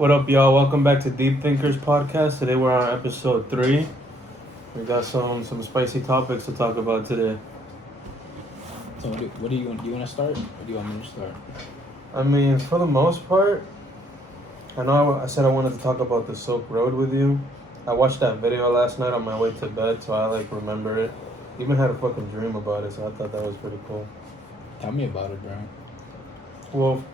What up, y'all? Welcome back to Deepthinkers podcast. Today we're on episode 3. We got some spicy topics to talk about today. So what do you want? Do you want to start, or do you want me to start? I mean, for the most part, I know I said I wanted to talk about the Silk Road with you. I watched that video last night on my way to bed, so I remember it. Even had a fucking dream about it, so I thought that was pretty cool. Tell me about it, bro. Well,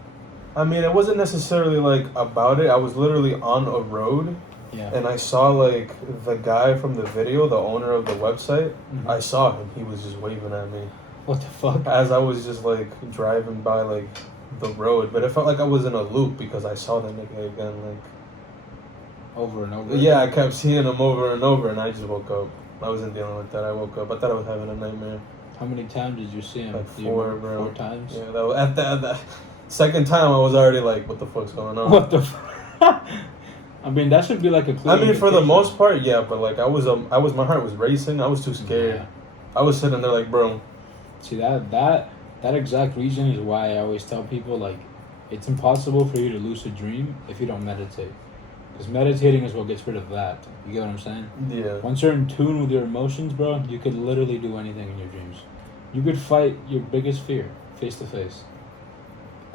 I mean, it wasn't necessarily about it. I was literally on a road. Yeah. And I saw the guy from the video, the owner of the website. Mm-hmm. I saw him. He was just waving at me. What the fuck? As I was just driving by the road, but it felt like I was in a loop because I saw that nigga again Over and over. Yeah, I kept seeing him over and over, and I just woke up. I wasn't dealing with that. I woke up. I thought I was having a nightmare. How many times did you see him? 4, bro. 4 times. Yeah, that was, at the second time I was already what the fuck's going on? What the fuck? I mean, that should be a clear I mean, for the indication. most part, yeah, but my heart was racing. I was too scared. Yeah. I was sitting there bro. See, that exact reason is why I always tell people it's impossible for you to lucid dream if you don't meditate. Because meditating is what gets rid of that. You get what I'm saying? Yeah. Once you're in tune with your emotions, bro, you could literally do anything in your dreams. You could fight your biggest fear face to face.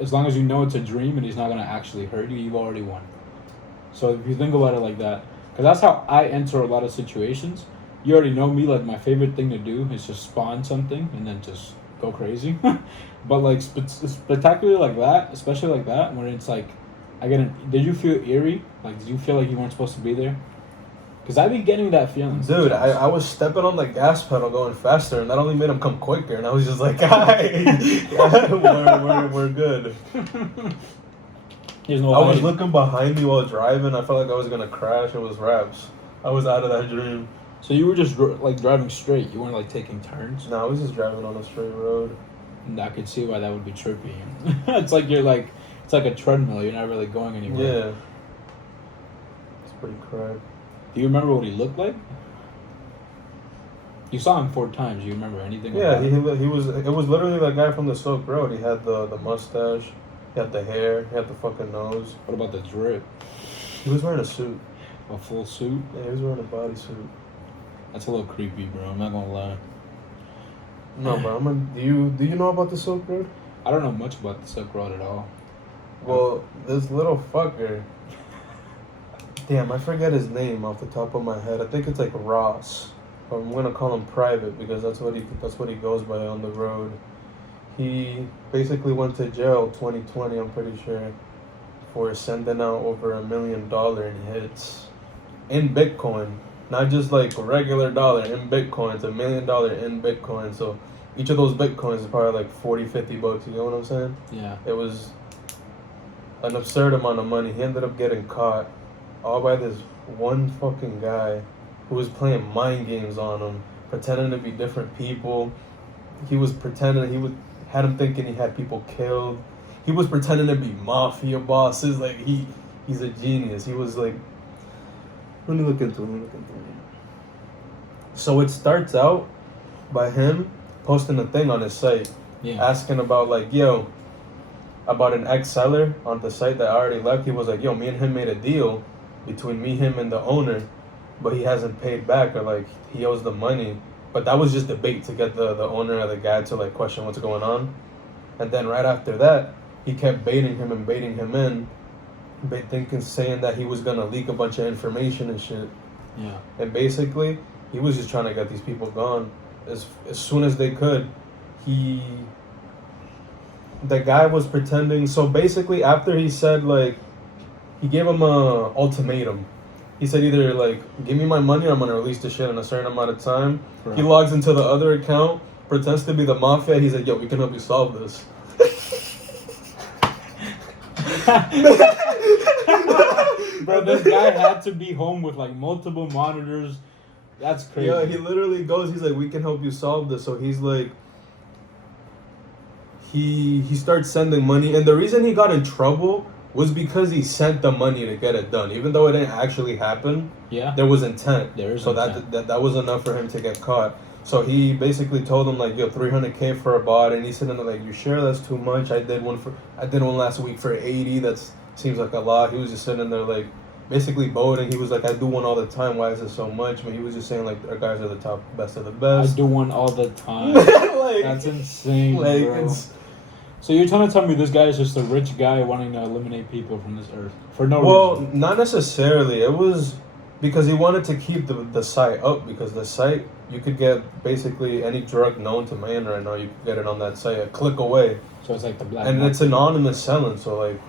As long as you know it's a dream and he's not going to actually hurt you, you've already won. So if you think about it like that, because that's how I enter a lot of situations. You already know me, my favorite thing to do is just spawn something and then just go crazy. But spectacularly like that, especially like that, when it's did you feel eerie? Did you feel like you weren't supposed to be there? Because I be getting that feeling. Dude, I was stepping on the gas pedal going faster, and that only made him come quicker, and I was just hi, we're good. There's no I was looking behind me while driving. I felt like I was going to crash. It was raps. I was out of that dream. So you were just driving straight. You weren't taking turns. No, I was just driving on a straight road. And I could see why that would be trippy. It's like you're it's like a treadmill. You're not really going anywhere. Yeah. It's pretty crack. Do you remember what he looked like? You saw him 4 times. Do you remember anything? Yeah, about him? he was. It was literally that guy from the Silk Road. He had the mustache. He had the hair. He had the fucking nose. What about the drip? He was wearing a suit. A full suit? Yeah, he was wearing a bodysuit. That's a little creepy, bro. I'm not gonna lie. No, bro. Do you know about the Silk Road? I don't know much about the Silk Road at all. Well, this little fucker. Damn, I forget his name off the top of my head. I think it's Ross. But I'm gonna call him Private because that's what he goes by on the road. He basically went to jail 2020, I'm pretty sure, for sending out over $1 million in hits in Bitcoin. Not just regular dollar in Bitcoin. It's $1 million in Bitcoin. So each of those Bitcoins is probably $40-$50. You know what I'm saying? Yeah. It was an absurd amount of money. He ended up getting caught all by this one fucking guy who was playing mind games on him, pretending to be different people. He was pretending had him thinking he had people killed. He was pretending to be mafia bosses. He's a genius. He was let me look into it. So it starts out by him posting a thing on his site, asking about about an ex-seller on the site that already left. He was like, yo, me and him made a deal between me, him, and the owner, but he hasn't paid back, or he owes the money. But that was just the bait to get the owner or the guy to question what's going on. And then right after that, he kept baiting him in, saying that he was gonna leak a bunch of information and shit. Yeah. And basically, he was just trying to get these people gone as soon as they could. The guy was pretending. So basically, after he said he gave him a ultimatum. He said either give me my money or I'm gonna release the shit in a certain amount of time. Right. He logs into the other account, pretends to be the mafia. He's like, yo, we can help you solve this. Bro, this guy had to be home with multiple monitors. That's crazy. Yeah, he literally goes, he's like, we can help you solve this. So he's he starts sending money, and the reason he got in trouble was because he sent the money to get it done. Even though it didn't actually happen, there was intent. So that was enough for him to get caught. So he basically told him yo, $300K for a bot, and he said, you sure that's too much? I did one last week for 80. That's seems like a lot. He was just sitting there like basically boating. He was like, I do one all the time. Why is it so much? But he was just saying like our guys are the top, best of the I best. do one all the time. Like, that's insane, like, bro. So you're trying to tell me this guy is just a rich guy wanting to eliminate people from this earth for no reason? Not necessarily. It was because he wanted to keep the site up, because the site, you could get basically any drug known to man right now. You could get it on that site a click away. So it's like the black and market. It's anonymous selling, so like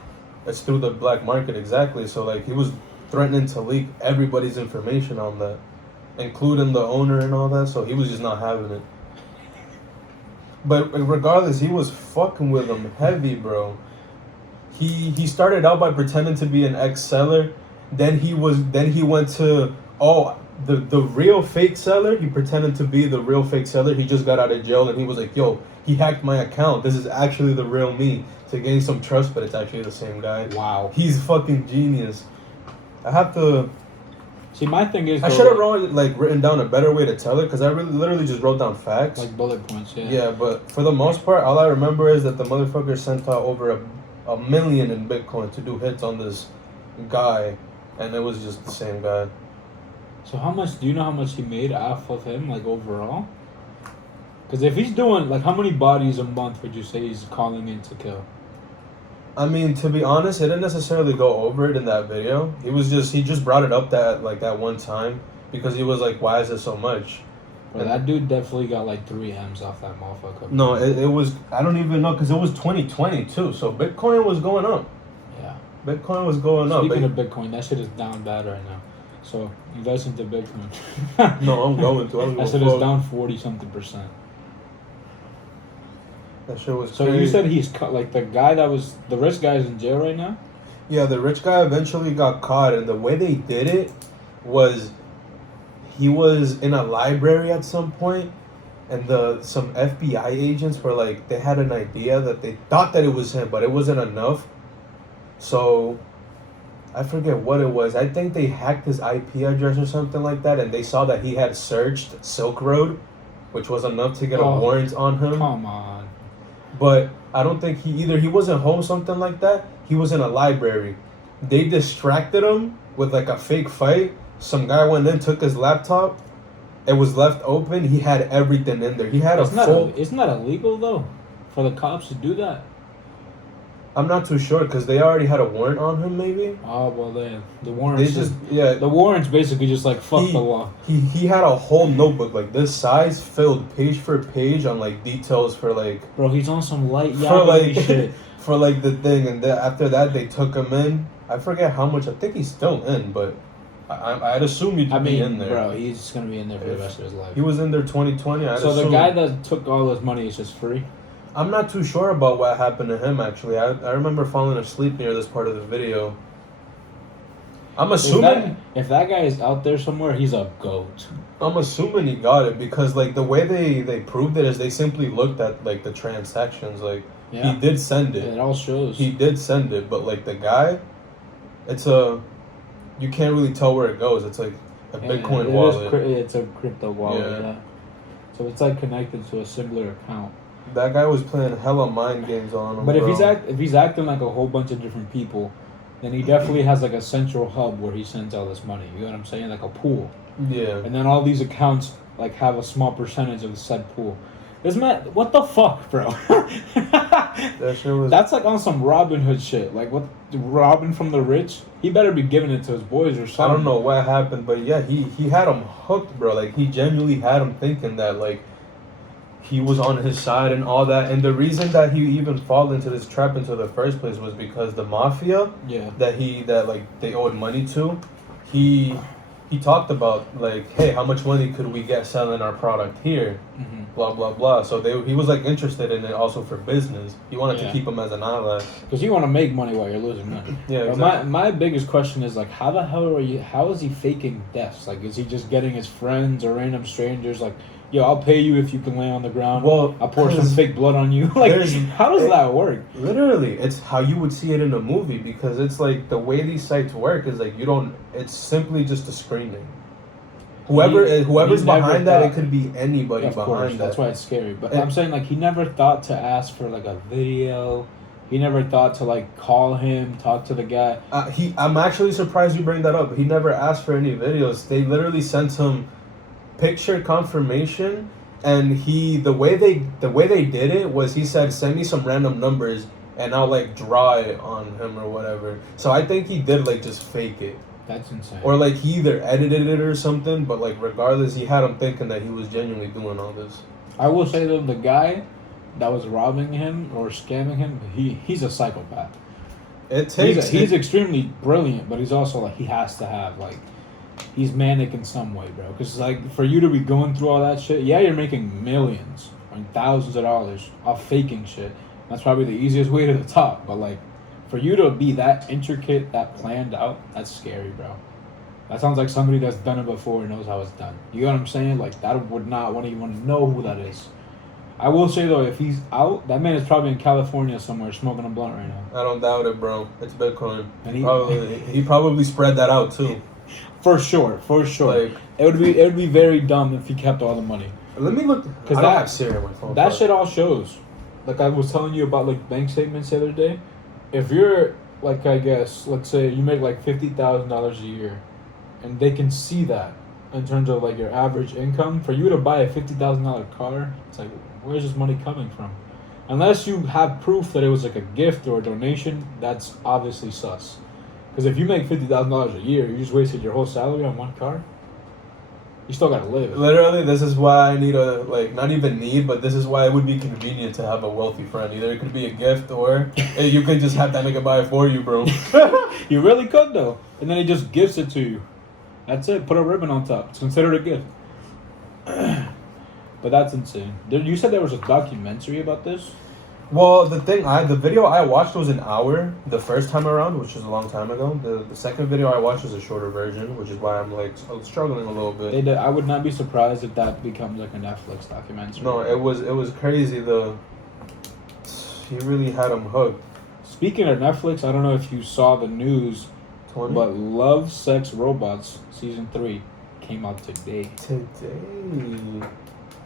it's through the black market, exactly. So like he was threatening to leak everybody's information on that, including the owner and all that. So he was just not having it. But regardless, he was fucking with him heavy, bro. He started out by pretending to be an ex-seller. Then he went to the real fake seller. He pretended to be the real fake seller. He just got out of jail and he was like, yo, he hacked my account. This is actually the real me, to gain some trust, but it's actually the same guy. Wow. He's fucking genius. I have to... See, my thing is... I should have written down a better way to tell it, because I literally just wrote down facts. Like bullet points, yeah. Yeah, but for the most part, all I remember is that the motherfucker sent out over a million in Bitcoin to do hits on this guy, and it was just the same guy. So do you know how much he made off of him, like, overall? Because if he's doing, like, how many bodies a month would you say he's calling in to kill? I mean, to be honest, he didn't necessarily go over it in that video. He just brought it up that one time, because he was like, why is it so much? Bro, that dude definitely got like 3 M's off that motherfucker. No, it was, I don't even know, because it was 2020 too, so Bitcoin was going up. Yeah. Bitcoin was going up. Speaking of Bitcoin, that shit is down bad right now. So, invest into Bitcoin. No, I'm going to. That shit is down 40-something%. That shit was So crazy. you said he's like the guy the rich guy is in jail right now? Yeah, the rich guy eventually got caught, and the way they did it was he was in a library at some point, and some FBI agents were like, they had an idea that they thought that it was him, but it wasn't enough. So I forget what it was. I think they hacked his IP address or something like that, and they saw that he had searched Silk Road, which was enough to get a warrant on him. Come on. But I don't think he wasn't home, something like that. He was in a library. They distracted him with like a fake fight. Some guy went in, took his laptop. It was left open. He had everything in there. He had Isn't that illegal though, for the cops to do that? I'm not too sure, because they already had a warrant on him, maybe. Oh well, the warrants. The warrants basically just like fuck the law. He had a whole notebook like this size, filled page for page on like details for like. Bro, he's on some light for like shit. For like the thing, and then after that they took him in. I forget how much. I think he's still in, but I'd assume he'd be in there. Bro, he's gonna be in there for the rest of his life. He was in there 2020. So the guy that took all his money is just free? I'm not too sure about what happened to him, actually. I remember falling asleep near this part of the video. I'm assuming... If that guy is out there somewhere, he's a goat. I'm assuming he got it, because like the way they proved it is they simply looked at like the transactions. Like, he did send it. It all shows. He did send it, but like the guy, you can't really tell where it goes. It's like a Bitcoin wallet. It's a crypto wallet, yeah. So it's like connected to a similar account. That guy was playing hella mind games on him. But if he's acting like a whole bunch of different people, then he definitely has like a central hub where he sends all this money. You know what I'm saying? Like a pool. Yeah. And then all these accounts like have a small percentage of the said pool. This man, what the fuck, bro? That shit was... That's like on some Robin Hood shit. Like what, Robin from the rich? He better be giving it to his boys or something. I don't know what happened, but yeah, he had him hooked, bro. Like he genuinely had him thinking that like he was on his side and all that. And the reason that he even fall into this trap into the first place was because the mafia that like they owed money to, he talked about like, hey, how much money could we get selling our product here? Mm-hmm. Blah blah blah. So he was like interested in it also for business. He wanted to keep him as an ally. Because you want to make money while you're losing money. Yeah, exactly. But my biggest question is like, how is he faking deaths? Like, is he just getting his friends or random strangers like, yo, I'll pay you if you can lay on the ground. Well, I'll pour some fake blood on you. Like, how does that work? Literally, it's how you would see it in a movie, because it's like the way these sites work is like it's simply just a screening. Whoever's behind that, it could be anybody behind that. That's why it's scary. But I'm saying like he never thought to ask for like a video. He never thought to like call him, talk to the guy. I'm actually surprised you bring that up. He never asked for any videos. They literally sent him picture confirmation, and the way they did it was he said, "Send me some random numbers, and I'll like draw it on him or whatever." So I think he did like just fake it. That's insane. Or like he either edited it or something, but like regardless, he had him thinking that he was genuinely doing all this. I will say though, the guy that was robbing him or scamming him, he's a psychopath. He's extremely brilliant, but he's also like he has to have like he's manic in some way, bro. Because like for you to be going through all that shit, yeah, you're making millions and thousands of dollars off faking shit. That's probably the easiest way to the top, but like. For you to be that intricate, that planned out, that's scary, bro. That sounds like somebody that's done it before and knows how it's done. You know what I'm saying? Like, that would not want to even know who that is. I will say, though, if he's out, that man is probably in California somewhere smoking a blunt right now. I don't doubt it, bro. It's Bitcoin. And he probably spread that out, too. For sure. Like, it would be very dumb if he kept all the money. Let me look. Because I don't have Siri on my phone. That shit all shows. Like, I was telling you about, like, bank statements the other day. If you're, like, I guess, let's say you make, like, $50,000 a year, and they can see that in terms of, like, your average income, for you to buy a $50,000 car, it's like, where's this money coming from? Unless you have proof that it was, like, a gift or a donation, that's obviously sus. Because if you make $50,000 a year, you just wasted your whole salary on one car, you still gotta live. Literally, this is why I need not even need, but this is why it would be convenient to have a wealthy friend. Either it could be a gift or you could just have that nigga buy it for you, bro. You really could, though. And then he just gives it to you. That's it. Put a ribbon on top. It's considered a gift. But that's insane. You said there was a documentary about this? Well, the video I watched was an hour the first time around, which was a long time ago. The second video I watched was a shorter version, which is why I'm like struggling a little bit. I would not be surprised if that becomes like a Netflix documentary. No, it was crazy. He really had him hooked. Speaking of Netflix, I don't know if you saw the news, 20? but Love, Sex, Robots Season 3 came out today.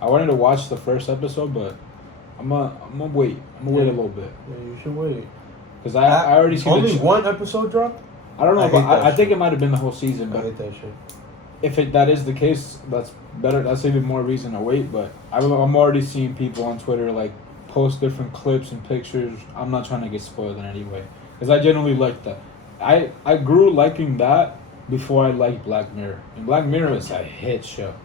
I wanted to watch the first episode, but I'm gonna wait. I'm gonna wait a little bit. Yeah, you should wait. Because I already seen only one episode dropped? I don't know, but I think it might have been the whole season. But I hate that shit. If that is the case, that's better. That's even more reason to wait. But I'm already seeing people on Twitter like post different clips and pictures. I'm not trying to get spoiled in any way because I genuinely like that. I grew liking that before I liked Black Mirror, and Black Mirror is a hit show.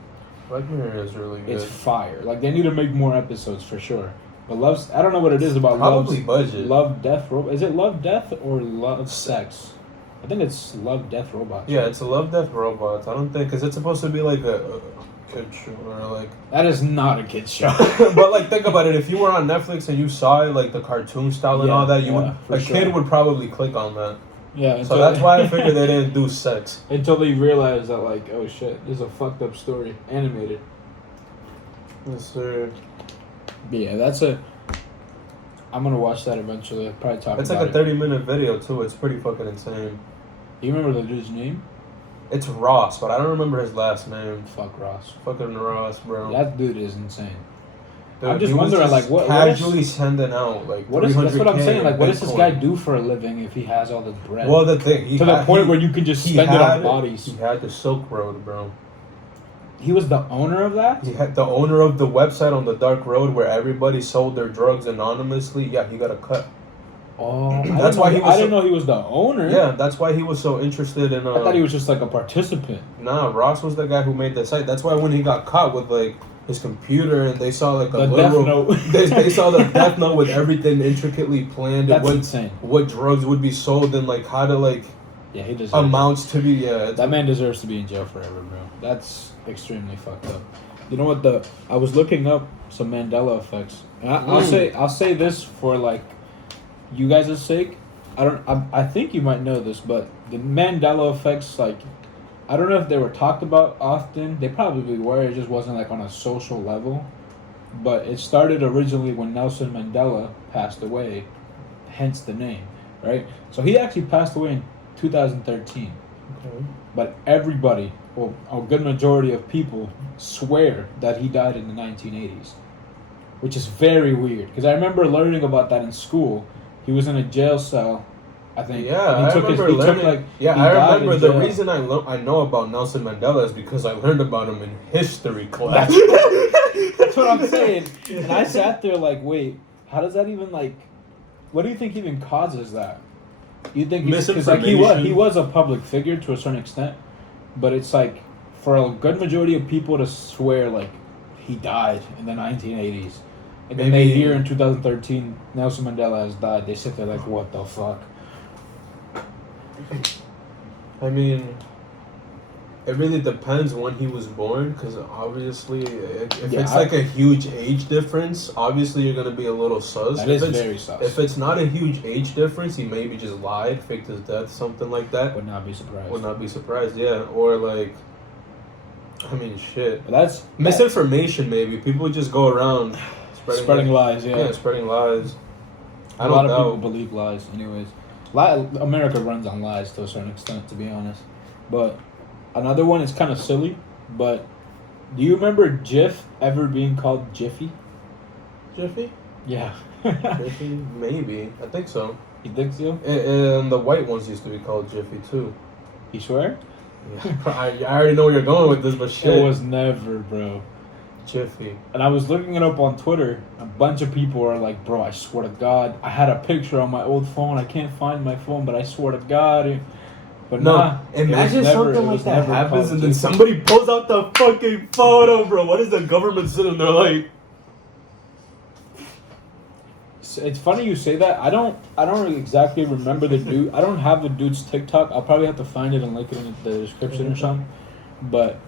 Black Mirror is really good. It's fire. Like they need to make more episodes for sure. But I don't know what it is about probably budget. Love, Death, Robot. Is it Love, Death, or Love, Sex? I think it's Love, Death, Robots. Yeah, it's a Love, Death, Robots. I don't think because it's supposed to be like a kid show or like. That is not a kid show. But like, think about it. If you were on Netflix and you saw it like the cartoon style and all that, kid would probably click on that. Yeah. So that's why I figured they didn't do sex until they realized that like, oh shit, this is a fucked up story, animated. Yes, sir. Yeah, I'm gonna watch that eventually. I'll probably talk. It's like a 30-minute video too. It's pretty fucking insane. You remember the dude's name? It's Ross, but I don't remember his last name. Fuck Ross. Fucking Ross, bro. That dude is insane. Dude, I'm just wondering, like, what casually sending out like that's what I'm saying. Like, what does this guy do for a living if he has all this bread? Well, the thing the point where you can just spend it on bodies. He had the Silk Road, bro. He was the owner of that? He had the owner of the website on the dark road where everybody sold their drugs anonymously. Yeah, he got a cut. Oh, I didn't know he was the owner. Yeah, that's why he was so interested in. I thought he was just like a participant. Nah, Ross was the guy who made the site. That's why when he got caught with like his computer and they saw like the death note. they saw the death note with everything intricately planned. That's insane. What drugs would be sold and like how to like. Yeah, he deserves amounts to be. Yeah, that man deserves to be in jail forever, bro. That's extremely fucked up. You know what? I was looking up some Mandela effects. And I'll say this for like you guys' sake. I think you might know this, but the Mandela effects, like, I don't know if they were talked about often. They probably were. It just wasn't like on a social level. But it started originally when Nelson Mandela passed away, hence the name, right? So he actually passed away in 2013. Okay. But everybody, or a good majority of people, swear that he died in the 1980s, which is very weird. Because I remember learning about that in school, He was in a jail cell, I think. Yeah, And I remember learning. I remember the reason I know about Nelson Mandela is because I learned about him in history class. That's what I'm saying. And I sat there like, wait, how does that even like? What do you think even causes that? You think because like he was a public figure to a certain extent, but it's like for a good majority of people to swear like he died in the 1980s, and then they hear in 2013 Nelson Mandela has died. They sit there like, what the fuck? I mean, it really depends when he was born, because obviously, if it's like a huge age difference, obviously you're gonna be a little sus. That is very sus. If it's not a huge age difference, he maybe just lied, faked his death, something like that. Would not be surprised. Would not be surprised, yeah. Or like, I mean, shit. That's misinformation. Maybe people just go around spreading lies. Yeah, spreading lies. A lot of people believe lies, anyways. America runs on lies to a certain extent, to be honest. But another one is kind of silly, but do you remember Jif ever being called Jiffy? Jiffy? Yeah. Jiffy? Maybe. I think so. You think so? And the white ones used to be called Jiffy, too. You swear? Yeah. I already know where you're going with this, but shit. It was never, bro. Jiffy. And I was looking it up on Twitter. A bunch of people are like, bro, I swear to God. I had a picture on my old phone. I can't find my phone, but I swear to God. But no, imagine something like that happens and then somebody pulls out the fucking photo, bro. What is the government sitting there like? It's funny you say that. I don't exactly remember the dude. I don't have the dude's TikTok. I'll probably have to find it and link it in the description or something. But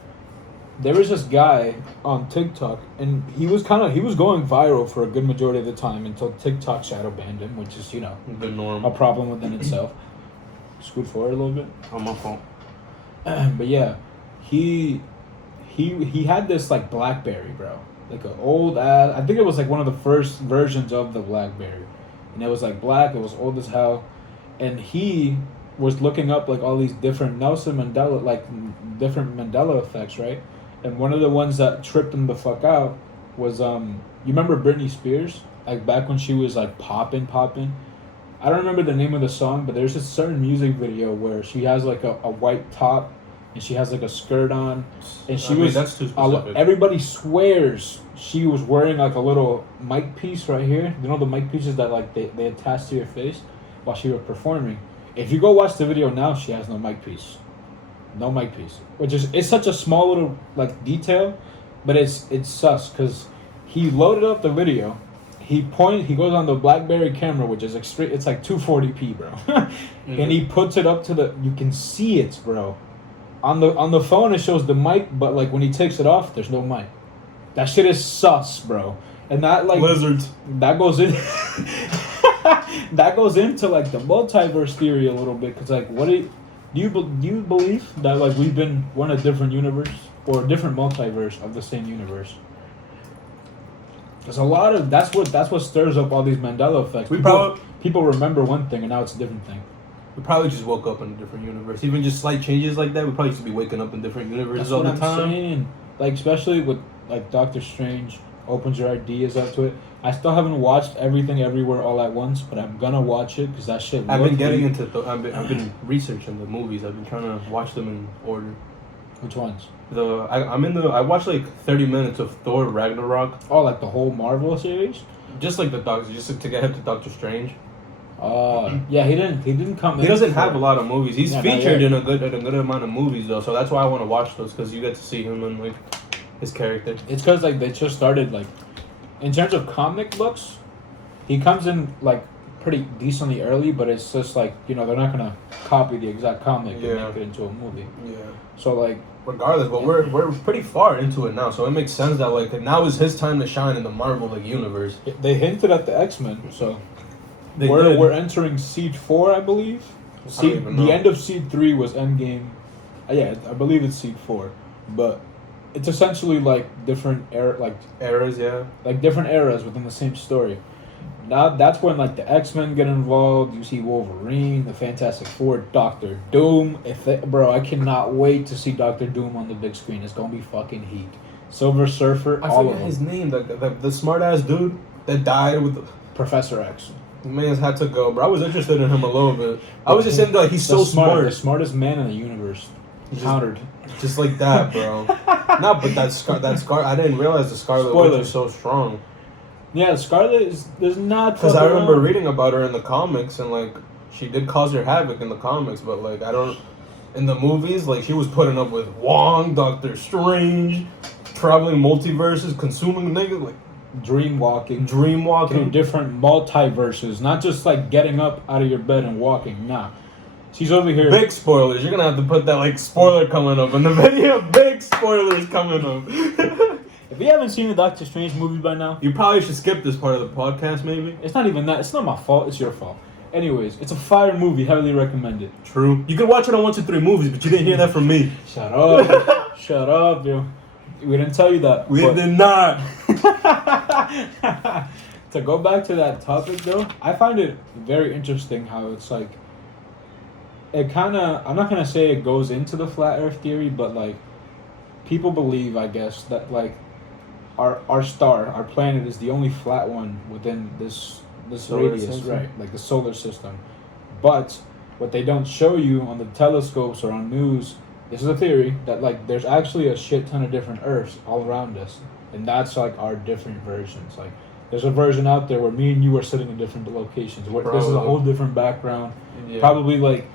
there was this guy on TikTok, and he was going viral for a good majority of the time until TikTok shadow banned him, which is, the norm. A problem within itself. Scoot forward a little bit. On my phone. But yeah, he had this like BlackBerry, bro. Like an old ass. I think it was like one of the first versions of the BlackBerry, and it was like black. It was old as hell, and he was looking up like all these different Nelson Mandela, like different Mandela effects, right? And one of the ones that tripped him the fuck out was you remember Britney Spears, like back when she was like popping. I don't remember the name of the song, but there's a certain music video where she has like a white top and she has like a skirt on, and that's too specific. Everybody swears she was wearing like a little mic piece right here. You know the mic pieces that like they attach to your face while she was performing. If you go watch the video now, she has no mic piece. No mic piece. It's such a small little like detail, but it's sus because he loaded up the video. He goes on the BlackBerry camera, which is extreme. It's like 240p, bro, and he puts it up to you can see it, bro. On the phone, it shows the mic, but like when he takes it off, there's no mic. That shit is sus, bro. And that like lizards. That goes in. That goes into like the multiverse theory a little bit, because like do you believe that like we've been one a different universe or a different multiverse of the same universe? There's a lot of that's what stirs up all these Mandela effects. People remember one thing and now it's a different thing. We probably just woke up in a different universe. Even just slight changes like that, we probably should be waking up in different universes all the time. That's what I'm saying. Like especially with like Doctor Strange opens your ideas up to it. I still haven't watched Everything Everywhere All at Once, but I'm gonna watch it because that shit. I've been researching the movies. I've been trying to watch them in order. Which ones? I watched like 30 minutes of Thor Ragnarok. Oh, like the whole Marvel series? Just like the Doctor, just to get him to Doctor Strange. Yeah, he didn't come. He doesn't have a lot of movies. He's featured in a good amount of movies though, so that's why I want to watch those, because you get to see him and like his character. It's because like they just started like, in terms of comic books, he comes in like pretty decently early, but it's just like they're not gonna copy the exact comic and make it into a movie. Yeah. So like regardless, but we're pretty far into it now, so it makes sense that like now is his time to shine in the Marvel like universe. They hinted at the X-Men, so we're entering Seed 4, I believe. The end of Seed 3 was Endgame. Yeah, I believe it's Seed 4, but it's essentially like different eras, yeah, like different eras within the same story. Now that's when like the X-Men get involved. You see Wolverine, the Fantastic Four, Doctor Doom. Bro, I cannot wait to see Doctor Doom on the big screen. It's gonna be fucking heat. Silver Surfer. I forget his name. The smart ass dude that died with Professor X. Man's had to go, bro. I was interested in him a little bit. I was just saying like he's so smart. The smartest man in the universe. Countered. Just like that, bro. No, but that scar. I didn't realize the Scarlet Witch was so strong. Yeah, Scarlet is not. Because I remember reading about her in the comics, and like she did cause her havoc in the comics, but like I don't. In the movies, like she was putting up with Wong, Doctor Strange, traveling multiverses, consuming niggas like. Dream walking Through different multiverses, not just like getting up out of your bed and walking. Nah, she's over here. Big spoilers. You're gonna have to put that like spoiler coming up in the video. Big spoilers coming up. If you haven't seen the Doctor Strange movie by now, you probably should skip this part of the podcast. Maybe it's not even that. It's not my fault. It's your fault. Anyways, it's a fire movie. Heavily recommended. True. You can watch it on 1, 2, 3 movies, but you didn't hear that from me. Shut up. Shut up, yo. We didn't tell you that. We did not. To go back to that topic though, I find it very interesting how it's like, it kind of, I'm not going to say it goes into the flat earth theory, but like, people believe, I guess, that like, our star, our planet is the only flat one within this solar radius, system. right? Like the solar system. But what they don't show you on the telescopes or on news, this is a theory, that like there's actually a shit ton of different Earths all around us. And that's like our different versions. Like there's a version out there where me and you are sitting in different locations. Where this is a whole different background. Yeah. Probably like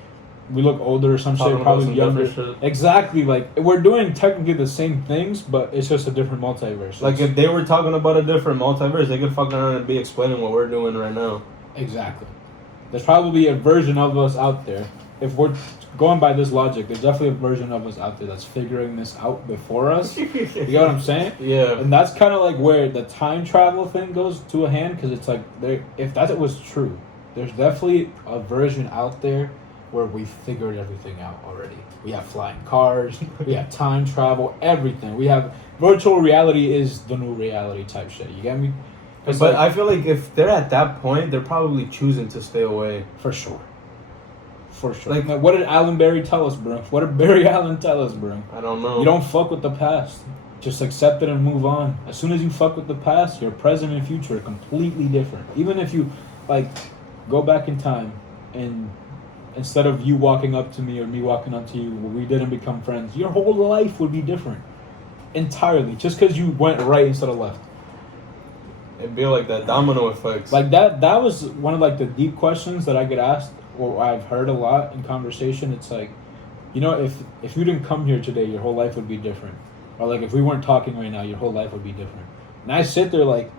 we look older or some shit, probably younger. Exactly, like we're doing technically the same things, but it's just a different multiverse. Like if they were talking about a different multiverse, they could fuck around and be explaining what we're doing right now. Exactly. There's probably a version of us out there. If we're going by this logic, there's definitely a version of us out there that's figuring this out before us. You get what I'm saying? Yeah. And that's kind of like where the time travel thing goes to a hand, because it's like, if that was true, there's definitely a version out there where we figured everything out already. We have flying cars, we have time travel, everything. We have virtual reality is the new reality type shit. You get me? But like, I feel like if they're at that point, they're probably choosing to stay away. For sure. For sure. Like, what did Alan Barry tell us, bro? What did Barry Allen tell us, bro? I don't know. You don't fuck with the past. Just accept it and move on. As soon as you fuck with the past, your present and future are completely different. Even if you, like, go back in time and instead of you walking up to me or me walking up to you, we didn't become friends, your whole life would be different. Entirely. Just because you went right instead of left. It'd be like that domino effect. Like, that was one of, like, the deep questions that I get asked, or I've heard a lot in conversation. It's like, you know, if you didn't come here today, your whole life would be different. Or like if we weren't talking right now, your whole life would be different. And I sit there like,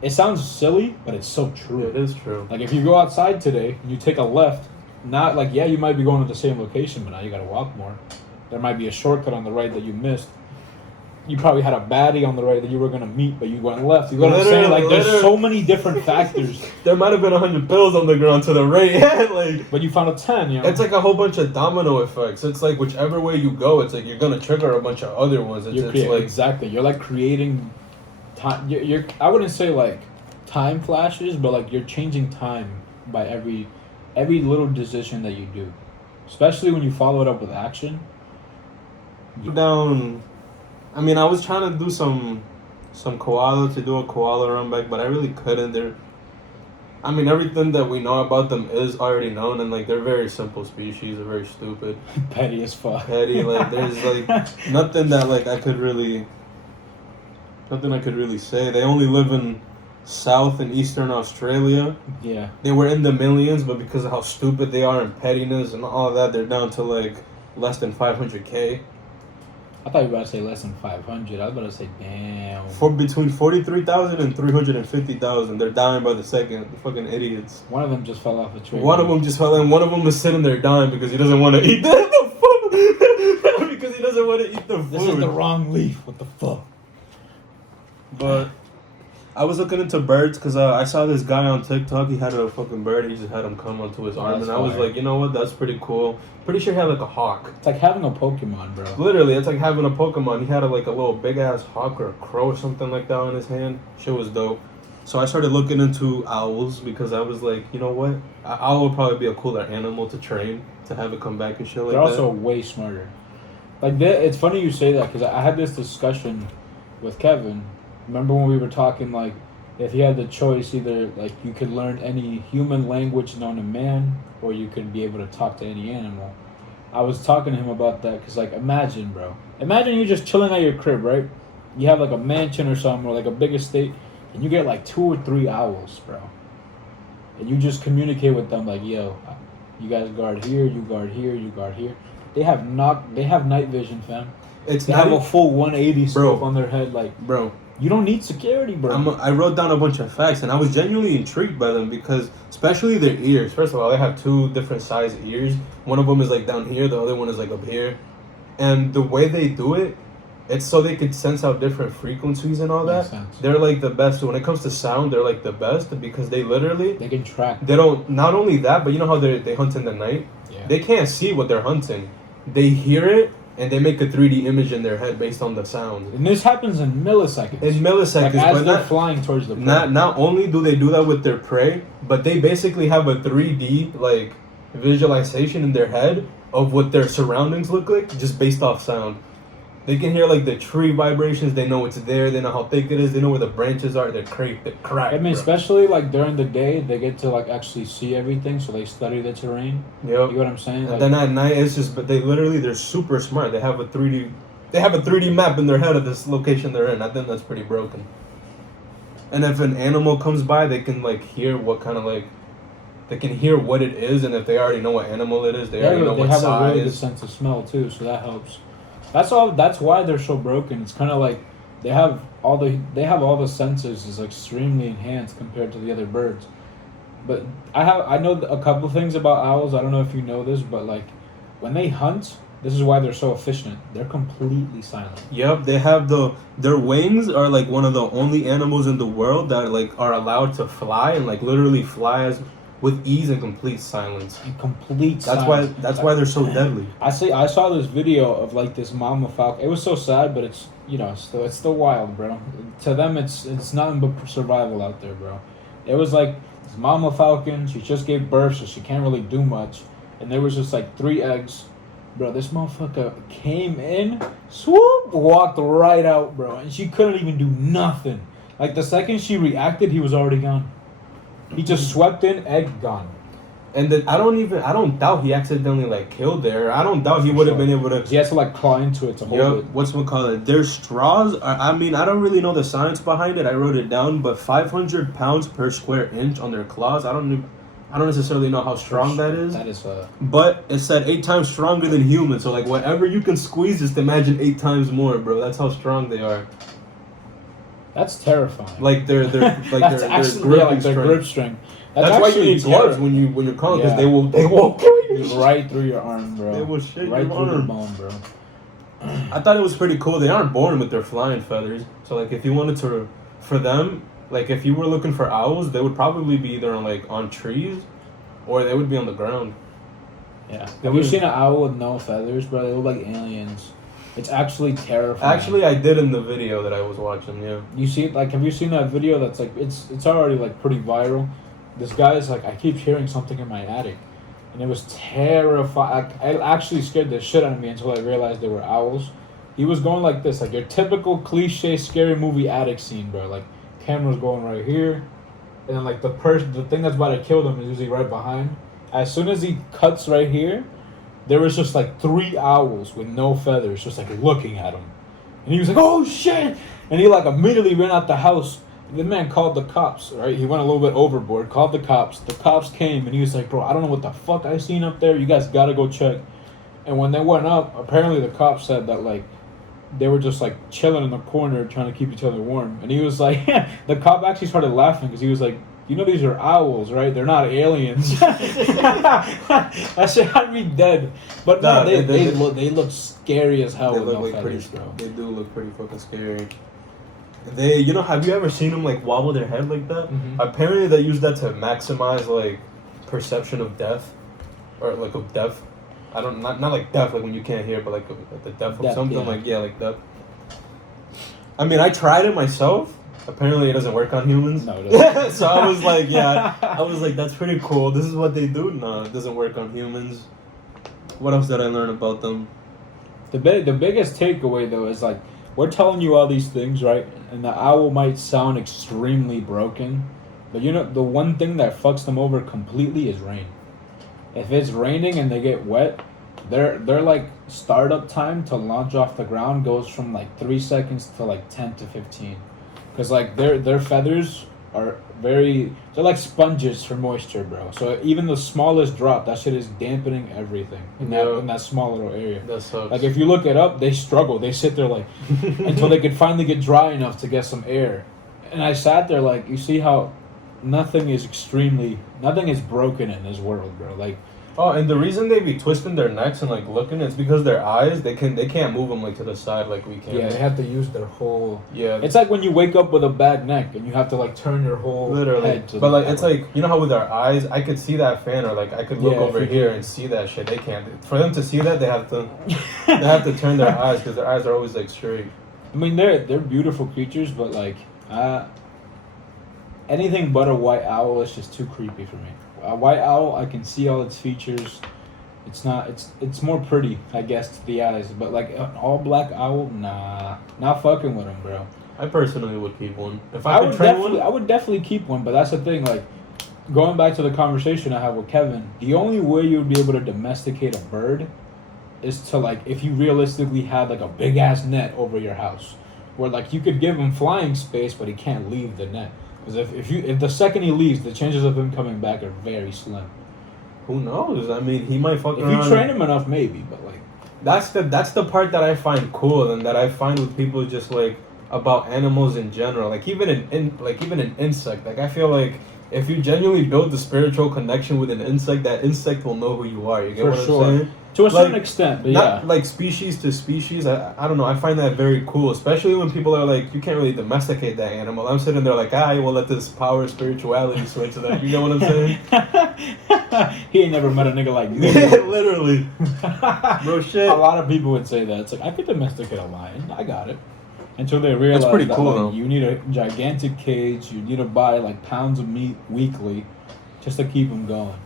it sounds silly, but it's so true. It is true. Like if you go outside today and you take a left, not like, yeah, you might be going to the same location, but now you gotta walk more. There might be a shortcut on the right that you missed. You probably had a baddie on the right that you were gonna meet, but you went left. You know what I'm saying? Like, there's so many different factors. There might have been 100 pills on the ground to the right, like. But you found a 10, you know. It's like a whole bunch of domino effects. It's like whichever way you go, it's like you're gonna trigger a bunch of other ones. It's like exactly. You're like creating time. You're I wouldn't say like time flashes, but like you're changing time by every little decision that you do, especially when you follow it up with action. Down. I mean, I was trying to do some koala to do a koala run back, but I really couldn't. I mean, everything that we know about them is already known, and like they're very simple species. They're very stupid, petty as fuck. Petty, like there's like nothing that like I could really say. They only live in South and Eastern Australia. Yeah, they were in the millions, but because of how stupid they are and pettiness and all that, they're down to like less than 500K. I thought you were about to say less than 500. I was about to say, damn. For between 43,000 and 350,000, they're dying by the second. The fucking idiots. One of them just fell off a tree. One of them just fell, and one of them is sitting there dying because he doesn't want to eat the food. Because he doesn't want to eat the food. This is the wrong leaf. What the fuck? But I was looking into birds because I saw this guy on TikTok. He had a fucking bird. He just had him come onto his arm, and I was like, you know what? That's pretty cool. Pretty sure he had like a hawk. It's like having a Pokemon, bro. Literally, it's like having a Pokemon. He had like a little big ass hawk or a crow or something like that on his hand. Shit was dope. So I started looking into owls because I was like, you know what? An owl would probably be a cooler animal to train, to have it come back and shit like that. They're also way smarter. Like, it's funny you say that because I had this discussion with Kevin. Remember when we were talking like if you had the choice, either like you could learn any human language known to man, or you could be able to talk to any animal. I was talking to him about that because, like, imagine, bro. Imagine you just chilling at your crib, right? You have like a mansion or something, or like a big estate, and you get like 2 or 3 owls, bro. And you just communicate with them like, yo, you guys guard here, you guard here, you guard here. They have night vision, fam. They have a full 180 scope on their head, like, bro. You don't need security, bro. I wrote down a bunch of facts, and I was genuinely intrigued by them because, especially their ears. First of all, they have 2 different size ears. One of them is like down here, the other one is like up here. And the way they do it, it's so they could sense out different frequencies and all that. Makes sense. They're like the best. When it comes to sound, they're like the best because they can track. They don't, not only that, but you know how they hunt in the night? Yeah. They can't see what they're hunting. They hear it, and they make a 3D image in their head based on the sound. And this happens in milliseconds. Like as they're flying towards the prey. Not only do they do that with their prey, but they basically have a 3D like visualization in their head of what their surroundings look like just based off sound. They can hear like the tree vibrations. They know it's there. They know how thick it is. They know where the branches are. They're crack. I mean, especially like during the day, they get to like actually see everything, so they study the terrain. Yep. You know what I'm saying? And like, then at night, it's just, but they're super smart. They have a 3D map in their head of this location they're in. I think that's pretty broken. And if an animal comes by, they can like hear what kind of like, they can hear what it is, and if they already know what animal it is, they already know what size. They have a really good sense of smell too, so that helps. That's why they're so broken. It's kind of like they have all the senses is extremely enhanced compared to the other birds. But I know a couple things about owls. I don't know if you know this, but like when they hunt, this is why they're so efficient. They're completely silent. Yep, they have their wings are like one of the only animals in the world that like are allowed to fly and like literally fly with ease and complete silence. That's why they're so deadly. I saw this video of like this mama falcon. It was so sad, but it's it's still wild, bro. To them, it's nothing but survival out there, bro. It was like this mama falcon. She just gave birth, so she can't really do much. And there was just like 3 eggs, bro. This motherfucker came in, swoop, walked right out, bro, and she couldn't even do nothing. Like the second she reacted, he was already gone. He just swept in, egg gone. And then I don't doubt he accidentally like killed her. I don't doubt he would have been able to. He has to like claw into it to hold it. Their straws are, I mean, I don't really know the science behind it. I wrote it down, but 500 pounds per square inch on their claws. I don't necessarily know how strong that is. That is But it said 8 times stronger than humans. So like whatever you can squeeze, just imagine 8 times more, bro. That's how strong they are. That's terrifying. Like their grip strength. That's why you need gloves when you're calling, because they will kill you right through your arm, bro. They will shit right your through arm. the bone, bro. I thought it was pretty cool. They aren't born with their flying feathers, so like if you wanted to, for them, like if you were looking for owls, they would probably be either on trees, or they would be on the ground. Yeah. Have you seen an owl with no feathers, bro? They look like aliens. It's actually terrifying. Actually, I did in the video that I was watching. Yeah. You see it? Like, have you seen that video? That's like it's already like pretty viral. This guy's like, I keep hearing something in my attic, and it was terrifying. It actually scared the shit out of me until I realized they were owls. He was going like this, like your typical cliche scary movie attic scene, bro. Like camera's going right here, and then like the thing that's about to kill them is usually right behind. As soon as he cuts right here, there was just like 3 owls with no feathers, just like looking at him, and he was like, "Oh shit!" And he like immediately ran out the house. The man called the cops, right? He went a little bit overboard, called the cops. The cops came, and he was like, "Bro, I don't know what the fuck I seen up there. You guys gotta go check." And when they went up, apparently the cops said that like they were just like chilling in the corner trying to keep each other warm. And he was like, the cop actually started laughing because he was like, "You know these are owls, right? They're not aliens." That shit had me dead. But no, they look scary as hell. They with look no like feathers, pretty. bro. They do look pretty fucking scary. Have you ever seen them like wobble their head like that? Mm-hmm. Apparently, they use that to maximize like perception of death, or like of death. Not like death like when you can't hear, but like the death of something, yeah. like death. I mean, I tried it myself. Apparently, it doesn't work on humans. No, it doesn't. So I was like, that's pretty cool. This is what they do. No, it doesn't work on humans. What else did I learn about them? The biggest takeaway though is like we're telling you all these things, right? And the owl might sound extremely broken, but you know the one thing that fucks them over completely is rain. If it's raining and they get wet, their like startup time to launch off the ground goes from like 3 seconds to like 10 to 15, because like their feathers are they're like sponges for moisture, bro. So even the smallest drop, that shit is dampening everything in that small little area. That sucks. Like if you look it up, they struggle. They sit there like until they could finally get dry enough to get some air. And I sat there like, you see how nothing is broken in this world, bro. Like, oh, and the reason they be twisting their necks and like looking is because their eyes they can't move them like to the side like we can. yeah, they have to use their whole. Yeah. It's like when you wake up with a bad neck and you have to like turn your whole Literally. head to but the like it's like, you know how with our eyes I could see that fan, or like I could look Yeah, over here and see that shit. They can't. For them to see that, they have to turn their eyes, because their eyes are always like straight. I mean, they're beautiful creatures, but like anything but a white owl is just too creepy for me. A white owl, I can see all its features. It's more pretty, I guess, to the eyes. But like an all black owl, nah, not fucking with them, bro. I personally would keep one. If I could would train definitely, one, I would definitely keep one. But that's the thing, like going back to the conversation I had with Kevin, the only way you would be able to domesticate a bird is to like if you realistically had like a big ass net over your house, where like you could give him flying space, but he can't leave the net. Because if the second he leaves, the chances of him coming back are very slim. who knows? I mean, he might fuck If around. you train him enough, maybe. But like, That's the part that I find cool, and that I find with people just like about animals in general. Like even an insect. Like I feel like if you genuinely build the spiritual connection with an insect, that insect will know who you are. You get For what sure. I'm saying? to a certain Like, extent, but Not yeah. like species to species. I don't know. I find that very cool, especially when people are like, you can't really domesticate that animal. I'm sitting there like, I will let this power of spirituality switch to that. You get what I'm saying? He ain't never met a nigga like me. Literally. Bro, shit. A lot of people would say that. It's like, I could domesticate a lion. I got it. Until they realize pretty that cool, like, though. you need a gigantic cage. You need to buy like pounds of meat weekly just to keep them going.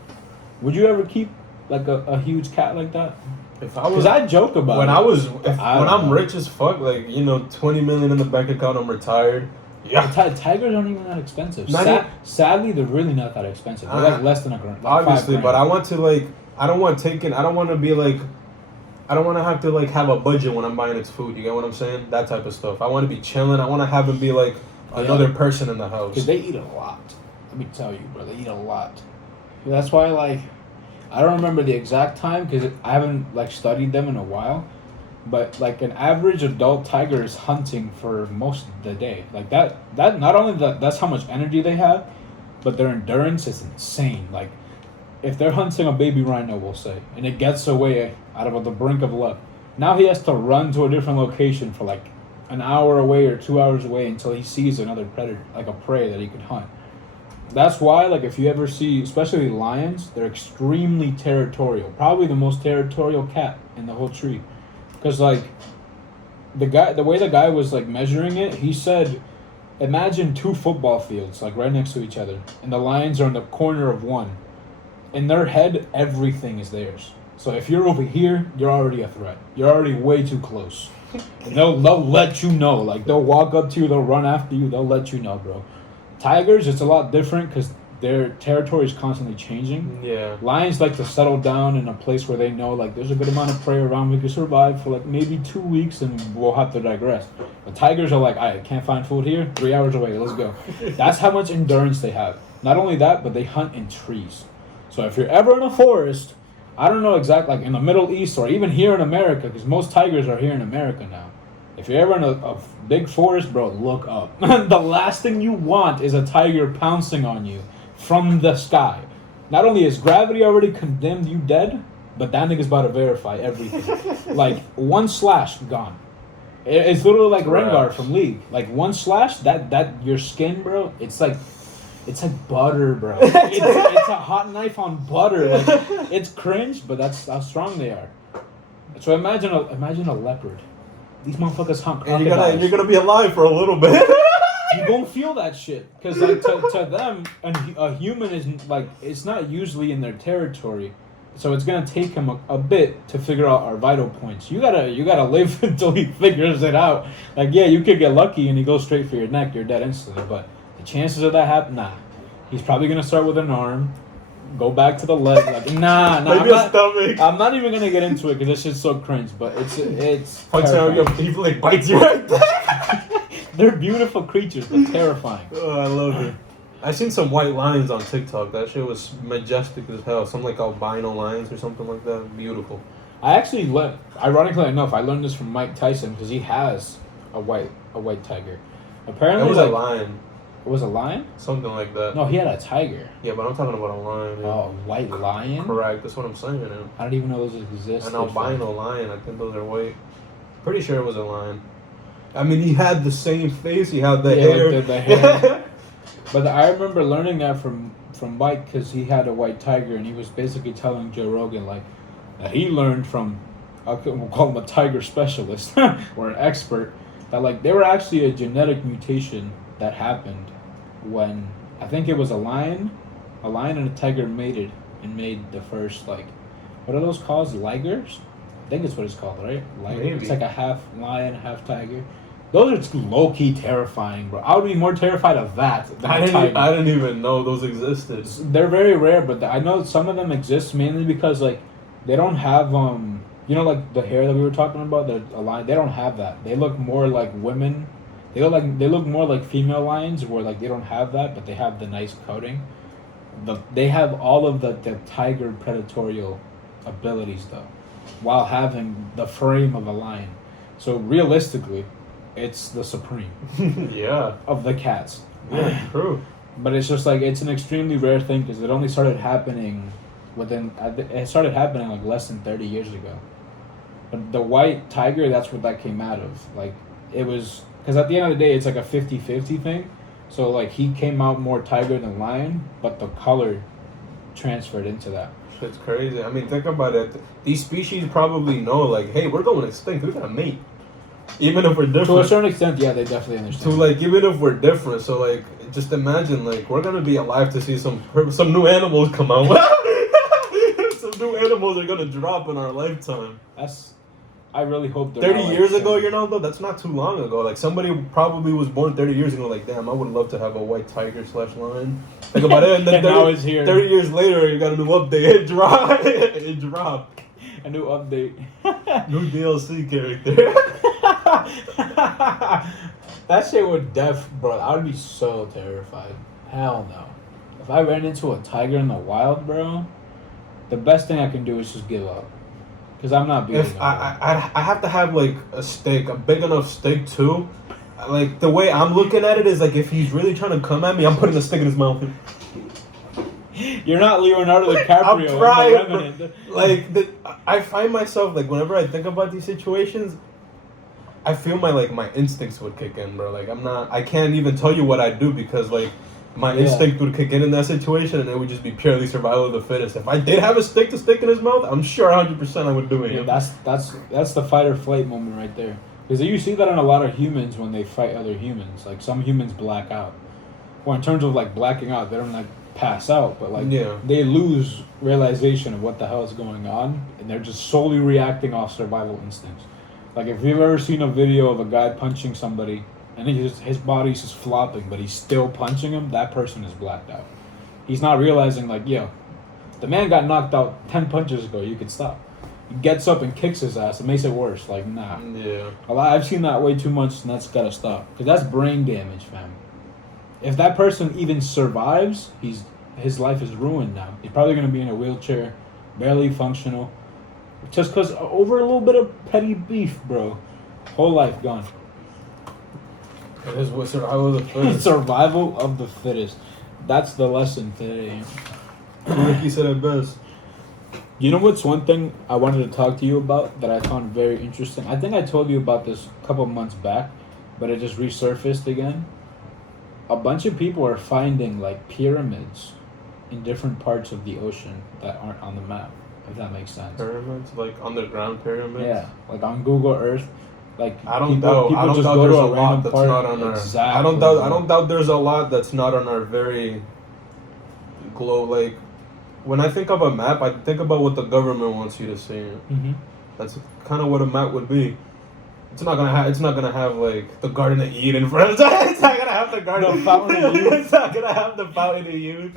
Would you ever keep like a huge cat like that? If I was, Because I joke about when it. when I'm know. rich as fuck, like 20 million in the bank account, I'm retired. Yeah. Tigers aren't even that expensive. Not Sadly, they're really not that expensive. They're like less than a grand. Like Obviously, $5 but grand. I want to like, I don't want to be like, I don't want to have to like have a budget when I'm buying its food. You get what I'm saying? That type of stuff. I want to be chilling. I want to have it be like another person in the house. Because they eat a lot. Let me tell you, bro. They eat a lot. That's why, like, I don't remember the exact time because I haven't like studied them in a while. But like an average adult tiger is hunting for most of the day. Like that not only that's how much energy they have, but their endurance is insane. Like if they're hunting a baby rhino, we'll say, and it gets away out of the brink of luck, now he has to run to a different location for like an hour away or 2 hours away until he sees another predator, like a prey that he could hunt. That's why, like, if you ever see, especially lions, they're extremely territorial. Probably the most territorial cat in the whole tree. Because, like, the way the guy was, like, measuring it, he said, imagine 2 football fields, like, right next to each other. And the lions are in the corner of one. In their head, everything is theirs. So if you're over here, you're already a threat. You're already way too close. And they'll let you know. Like, they'll walk up to you, they'll run after you, they'll let you know, bro. Tigers, it's a lot different because their territory is constantly changing. Yeah. Lions like to settle down in a place where they know like there's a good amount of prey around. We can survive for like maybe 2 weeks and we'll have to digress. But tigers are like, I can't find food here. 3 hours away. Let's go. That's how much endurance they have. Not only that, but they hunt in trees. So if you're ever in a forest, I don't know exactly like in the Middle East or even here in America, because most tigers are here in America now. If you're ever in a big forest, bro, look up. The last thing you want is a tiger pouncing on you from the sky. Not only is gravity already condemned you dead, but that nigga's about to verify everything. Like, one slash, gone. It's literally like Rengar from League. Like, one slash, that your skin, bro, it's like butter, bro. It's a hot knife on butter. Like, it's cringe, but that's how strong they are. So imagine a leopard. These motherfuckers hunt crocodiles. And you're gonna be alive for a little bit. You won't feel that shit. Because like, to them, a human is like, it's not usually in their territory. So it's gonna take him a bit to figure out our vital points. You gotta live until he figures it out. Like, yeah, you could get lucky and he goes straight for your neck, you're dead instantly. But the chances of that happening, nah. He's probably gonna start with an arm, go back to the leg. Like, nah. I'm not even gonna get into it because this shit's so cringe. But it's. People like bites you right there. They're beautiful creatures, but terrifying. Oh, I love it. I seen some white lions on TikTok. That shit was majestic as hell. Some like albino lions or something like that. Beautiful. I actually ironically enough, I learned this from Mike Tyson because he has a white tiger. Apparently, it was a lion. It was a lion? Something like that. No, he had a tiger. Yeah, but I'm talking about a lion. Yeah. Oh, a white lion? Correct. That's what I'm saying. Man. I don't even know those exist. An albino lion. I think those are white. Pretty sure it was a lion. I mean, he had the same face. He had the hair. Like the hair. But I remember learning that from Mike because he had a white tiger and he was basically telling Joe Rogan like that he learned from, we'll call him a tiger specialist or an expert, that like there were actually a genetic mutation that happened when I think it was a lion and a tiger mated and made the first like, what are those called? Ligers? I think it's what it's called, right? Liger. Maybe. It's like a half lion, half tiger. Those are low-key terrifying, bro. I would be more terrified of that than a tiger. I didn't even know those existed. They're very rare, but I know some of them exist mainly because, like, they don't have, you know, like, the hair that we were talking about, a lion, they don't have that. They look more like women. They look more like female lions where, like, they don't have that, but they have the nice coating. They have all of the tiger predatorial abilities, though, while having the frame of a lion. So, realistically, it's the supreme yeah of the cats. Yeah, true. But it's just like it's an extremely rare thing because it only started happening it started happening like less than 30 years ago. But the white tiger, that's what that came out of. Like it was because at the end of the day it's like a 50-50 thing. So like he came out more tiger than lion, but the color transferred into that. It's crazy. I mean, think about it. These species probably know like, hey, we're going extinct. We gotta mate. Even if we're different. To a certain extent, yeah, they definitely understand. So, like, even if we're different, so, like, just imagine, like, we're gonna be alive to see some new animals come out. Some new animals are gonna drop in our lifetime. I really hope they're 30 years ago, you know, though, that's not too long ago. Like, somebody probably was born 30 years ago, like, damn, I would love to have a white tiger / lion. Think about it, and then and now it's here. 30 years later, you got a new update. It dropped. A new update. New DLC character. That shit would bro, I would be so terrified. Hell no. If I ran into a tiger in the wild, bro, the best thing I can do is just give up. Because I'm not beating him. I have to have, like, a steak, a big enough steak, too. Like, the way I'm looking at it is, like, if he's really trying to come at me, I'm putting a stick in his mouth. You're not Leonardo DiCaprio. I'm trying, like, I find myself, like, whenever I think about these situations, I feel my instincts would kick in, bro. Like, I can't even tell you what I'd do because, like, my instinct would kick in that situation and it would just be purely survival of the fittest. If I did have a stick to stick in his mouth, I'm sure 100% I would do it. Yeah, that's the fight or flight moment right there. Because you see that in a lot of humans when they fight other humans. Like, some humans black out. Or in terms of, like, blacking out, they don't, like, pass out, but like they lose realization of what the hell is going on and they're just solely reacting off survival instincts. Like if you've ever seen a video of a guy punching somebody and his body's just flopping but he's still punching him, that person is blacked out. He's not realizing like, yo, the man got knocked out 10 punches ago, you could stop. He gets up and kicks his ass, it makes it worse. Like, nah. Yeah. I've seen that way too much and that's gotta stop. Because that's brain damage, fam. If that person even survives, his life is ruined now. He's probably going to be in a wheelchair, barely functional. Just because over a little bit of petty beef, bro. Whole life gone. It is what survival of the fittest. Survival of the fittest. That's the lesson today. Ricky said it best. You know what's one thing I wanted to talk to you about that I found very interesting? I think I told you about this a couple months back, but it just resurfaced again. A bunch of people are finding like pyramids in different parts of the ocean that aren't on the map, if that makes sense. Pyramids? Like underground pyramids? Yeah, like on Google Earth. Like I don't doubt there's a lot that's not on our. Exactly. I don't doubt there's a lot that's not on our very when I think of a map, I think about what the government wants you to see. Mm-hmm. That's kind of what a map would be. It's not gonna have like the Garden of Eden for it. It's not gonna have the Garden. The Fountain of Youth. It's not gonna have the Fountain of Youth.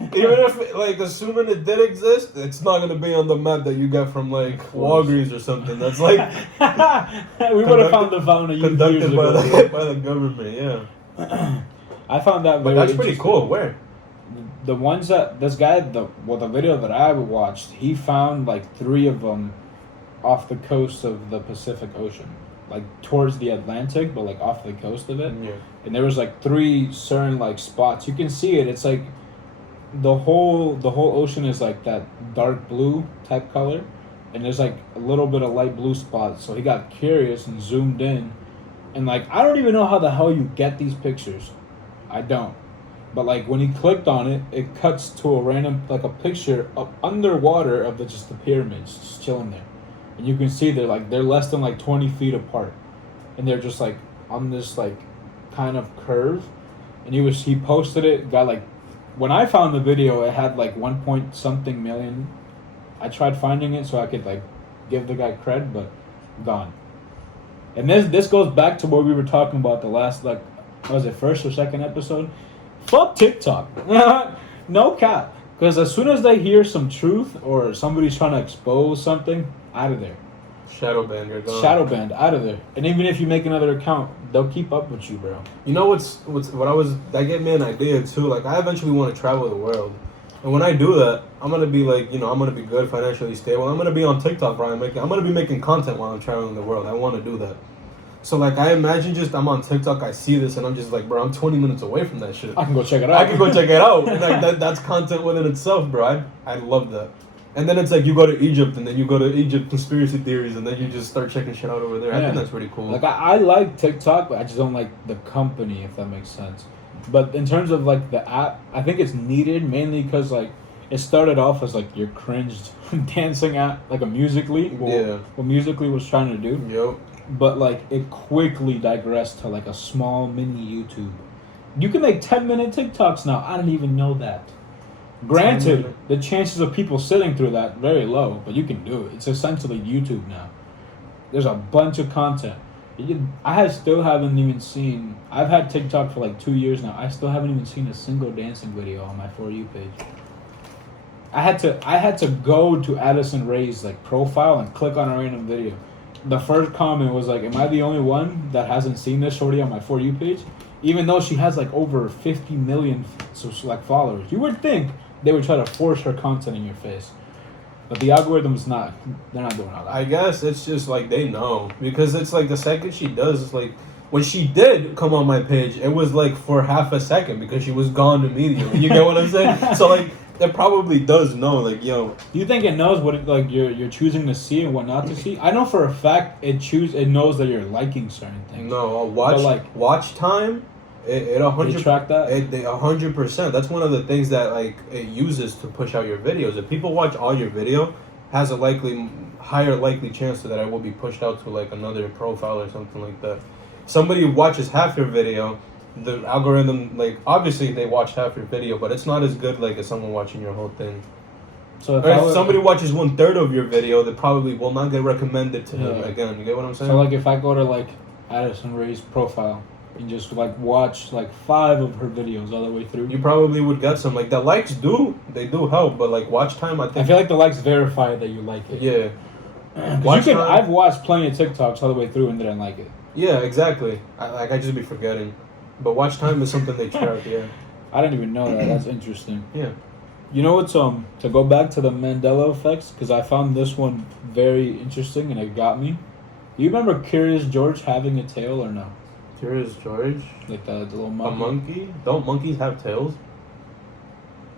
Even if, like, assuming it did exist, it's not gonna be on the map that you get from like Walgreens or something. That's like we would have found the Fountain of Youth conducted years by the government. Yeah, I found that but very that's pretty interesting. cool. Where? The ones that this guy, the video that I watched, he found like 3 of them off the coast of the Pacific Ocean, like towards the Atlantic, but like off the coast of it. Yeah. And there was like 3 certain like spots. You can see it. It's like the whole ocean is like that dark blue type color, and there's like a little bit of light blue spots. So he got curious and zoomed in, and like I don't even know how the hell you get these pictures. I don't. But like when he clicked on it, it cuts to a random like a picture of underwater of just the pyramids just chilling there, and you can see they're less than like 20 feet apart, and they're just like on this like kind of curve, and he posted it, got like, when I found the video it had like 1 point something million. I tried finding it so I could like give the guy cred, but gone. And this goes back to what we were talking about the last, like, was it first or second episode? Fuck TikTok. No cap. Because as soon as they hear some truth or somebody's trying to expose something, out of there. Shadow ban, you're gone. Shadow banned, out of there. And even if you make another account, they'll keep up with you, bro. You know that gave me an idea too. Like, I eventually want to travel the world, and when I do that, I'm gonna be like, I'm gonna be good, financially stable. I'm gonna be on TikTok, bro. I'm gonna be making content while I'm traveling the world. I want to do that. So like, I imagine just I'm on TikTok, I see this, and I'm just like, bro, I'm 20 minutes away from that shit. I can go check it out. I can go check it out. And like, that's content within itself, bro. I love that. And then it's like you go to Egypt, and then you go to Egypt conspiracy theories, and then you just start checking shit out over there. I think that's pretty cool. Like I like TikTok, but I just don't like the company, if that makes sense. But in terms of like the app, I think it's needed mainly because like it started off as like your cringed dancing app, like a Musical.ly. What Musical.ly was trying to do. Yep. But like it quickly digressed to like a small mini YouTube. You can make 10-minute TikToks now. I didn't even know that. Granted, the chances of people sitting through that very low, but you can do it. It's essentially YouTube now. There's a bunch of content. Still haven't even seen. I've had TikTok for like 2 years now. I still haven't even seen a single dancing video on my For You page. I had to go to Addison Rae's like profile and click on a random video. The first comment was like, "Am I the only one that hasn't seen this shorty on my For You page?" Even though she has like over 50 million like followers, you would think they would try to force her content in your face. But the algorithm's not. They're not doing all that. I guess it's just like they know, because it's like the second she does, it's like when she did come on my page, it was like for half a second because she was gone immediately. You get what I'm saying? So like it probably does know, like, yo. Do you think it knows what you're choosing to see and what not to see? I know for a fact it knows that you're liking certain things. No, watch time. It 100. They track that? 100%. That's one of the things that like it uses to push out your videos. If people watch all your video, has a higher likely chance that it will be pushed out to like another profile or something like that. Somebody watches half your video, the algorithm, like, obviously they watched half your video, but it's not as good like as someone watching your whole thing. So if somebody watches 1/3 of your video, they probably will not get recommended to him again. You get what I'm saying? So like if I go to like Addison Rae's profile and just like watch like 5 of her videos all the way through, you probably would get some. Like, the likes do help, but like watch time, I think. I feel like the likes verify that you like it. Yeah. I've watched plenty of TikToks all the way through and didn't like it. Yeah, exactly. I just be forgetting. But watch time is something they track, yeah. I didn't even know that. That's interesting. Yeah. You know what's to go back to the Mandela Effects, because I found this one very interesting and it got me. Do you remember Curious George having a tail or no? Curious George? Like the little monkey. A monkey? Don't monkeys have tails?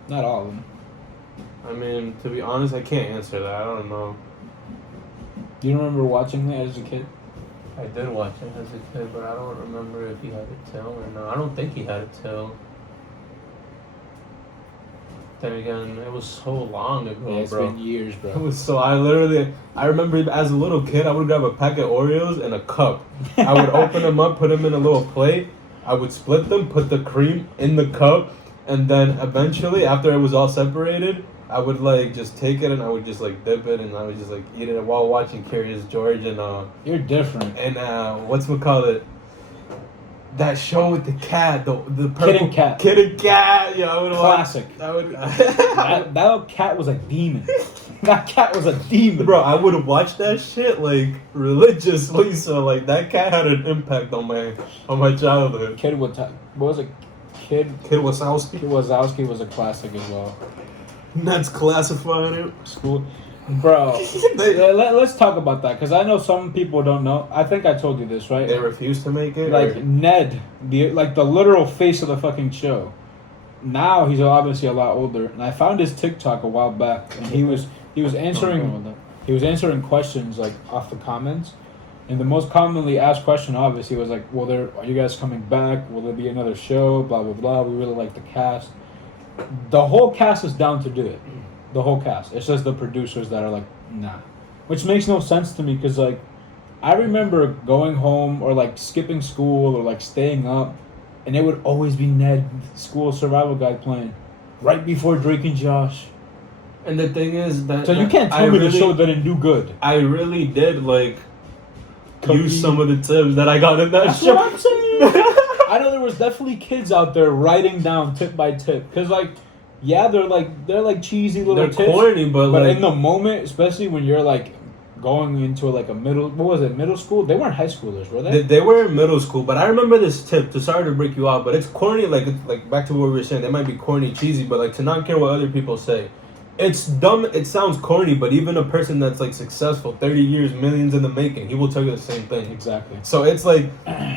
Not all of them. I mean, to be honest, I can't answer that. I don't know. Do you remember watching that as a kid? I did watch it as a kid, but I don't remember if he had a tail or not. I don't think he had a tail. Then again, it was so long ago, yeah, it's bro. been years, bro. It was so, I remember as a little kid, I would grab a pack of Oreos and a cup. I would open them up, put them in a little plate. I would split them, put the cream in the cup, and then eventually, after it was all separated, I would like just take it and I would just like dip it and I would just like eat it while watching Curious George and You're different. and whatchamacallit, that show with the cat, the purple Kid and Cat. Kid and Cat. Yeah, I would Classic. Watch, I would. that cat was a demon. That cat was a demon. Bro, I would have watched that shit like religiously. So like that cat had an impact on my childhood. What was it? Kid Wazowski. Kid Wazowski was a classic as well. That's classifying it. School, bro. Let's talk about that because I know some people don't know. I think I told you this, right? They refused to make it. Like or? Ned, the literal face of the fucking show. Now he's obviously a lot older, and I found his TikTok a while back, and he was answering questions like off the comments, and the most commonly asked question obviously was like, "Well, are you guys coming back? Will there be another show? Blah blah blah. We really like the cast." The whole cast is down to do it. The whole cast. It's just the producers that are like, nah, which makes no sense to me because like, I remember going home or like skipping school or like staying up, and it would always be Ned, school survival guide playing, right before Drake and Josh. And the thing is that So you can't tell me the show didn't do good. I really did like use some of the tips that I got in that That's show. what I'm saying. I know there was definitely kids out there writing down tip by tip because like, yeah, they're like cheesy little They're tips, corny, but like in the moment, especially when you're like going into like a middle school? They weren't high schoolers, were they? They were in middle school, but I remember this tip. Sorry to break you off, but it's corny. Like back to what we were saying, they might be corny, cheesy, but like to not care what other people say. It's dumb. It sounds corny, but even a person that's like successful, 30 years, millions in the making, he will tell you the same thing. Exactly. So it's like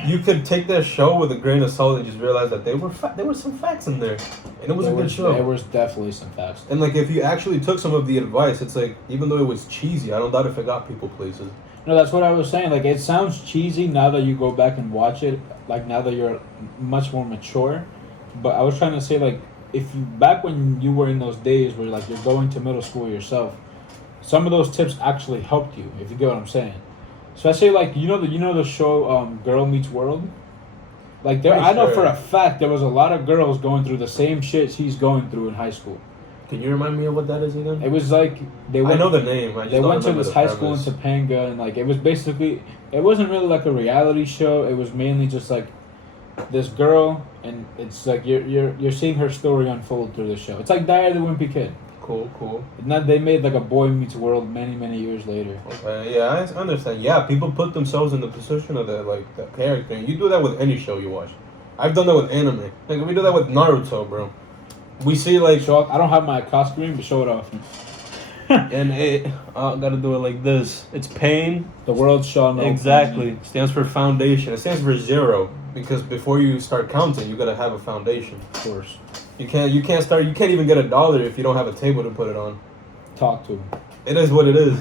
you could take that show with a grain of salt and just realize that there were some facts in there, and it was a good show. There was definitely some facts. And like if you actually took some of the advice, it's like even though it was cheesy, I don't doubt if it got people places. No, that's what I was saying. Like it sounds cheesy now that you go back and watch it. Like now that you're much more mature, but I was trying to say like. If you back when you were in those days where like you're going to middle school yourself, some of those tips actually helped you. If you get what I'm saying, especially like you know the show Girl Meets World. Like there, I know for a fact there was a lot of girls going through the same shit he's going through in high school. Can you remind me of what that is again? It was like I know the name. They went to this high school in Topanga, and like it was basically it wasn't really like a reality show. It was mainly just like this girl, and it's like you're seeing her story unfold through the show. It's like Diary of the Wimpy Kid. Cool. And then they made like a Boy Meets World many years later. Okay, yeah, I understand. Yeah, people put themselves in the position of the character. And you do that with any show you watch. I've done that with anime. Like we do that with Naruto, bro. We see like show up. I don't have my cost screen, but show it off. And it gotta do it like this. It's pain. The world shall know. Exactly. Pain. Stands for foundation. It stands for 0 because before you start counting, you gotta have a foundation. Of course. You can't even get $1 if you don't have a table to put it on. Talk to him. It is what it is.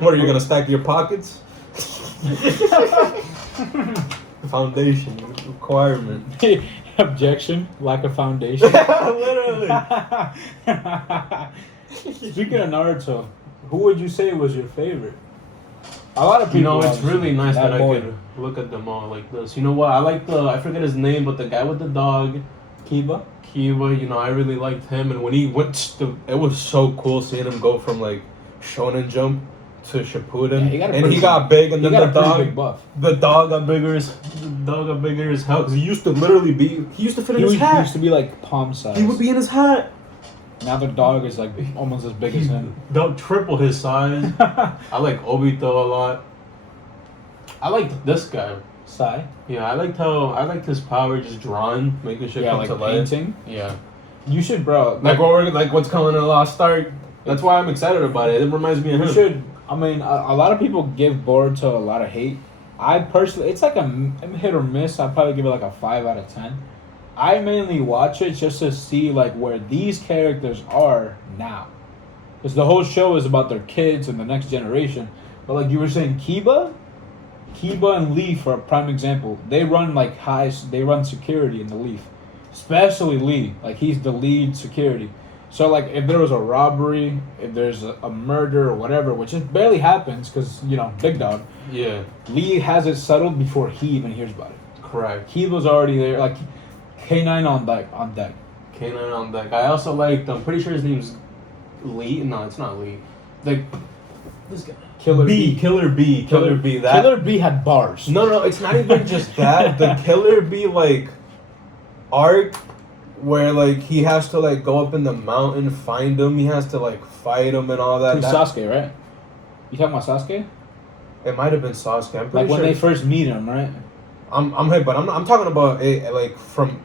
What are you gonna stack your pockets? Foundation requirement. Objection, lack of foundation. Literally. Speaking of Naruto, who would you say was your favorite? A lot of people. You know, it's really nice that I boy. could look at them all like this. You know what? I like I forget his name, but the guy with the dog, Kiba. You know, I really liked him, and when he went it was so cool seeing him go from like Shonen Jump to Shippuden, he got big, and then the dog got bigger as hell because he used to fit in his hat. He used to be like palm size. He would be in his hat. Now the dog is like almost as big as him. Dog triple his size. I like Obito a lot. I liked this guy. Sai? Yeah, I liked his power just drawing, making shit come like to life. Painting? Yeah. You should, bro. What's coming in Lost Ark. That's why I'm excited about it. It reminds me of him. You should. I mean, a lot of people give Boruto a lot of hate. I personally, it's like a hit or miss. I'd probably give it like a 5 out of 10. I mainly watch it just to see like where these characters are now, because the whole show is about their kids and the next generation. But like you were saying, Kiba and Leaf are a prime example. They run they run security in the Leaf, especially Lee. Like he's the lead security. So like if there was a robbery, if there's a murder or whatever, which it barely happens because big dog. Yeah. Lee has it settled before he even hears about it. Correct. Kiba's already there. Like K9 on deck. Kanan on deck. I also liked. I'm pretty sure his name's Lee. No, it's not Lee. Like this guy. Killer Killer B. That Killer B had bars. No, it's not even just that. The Killer B like arc where like he has to like go up in the mountain, find him. He has to like fight him and all that. Who's Sasuke, right? You talking about Sasuke? It might have been Sasuke. I'm pretty like when sure. they first meet him, right? I'm talking about it like from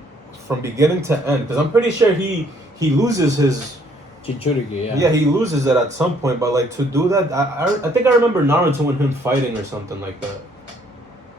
beginning to end because I'm pretty sure he loses his. Jinchuriki, yeah. Yeah, he loses it at some point, but like to do that, I think I remember Naruto and him fighting or something like that.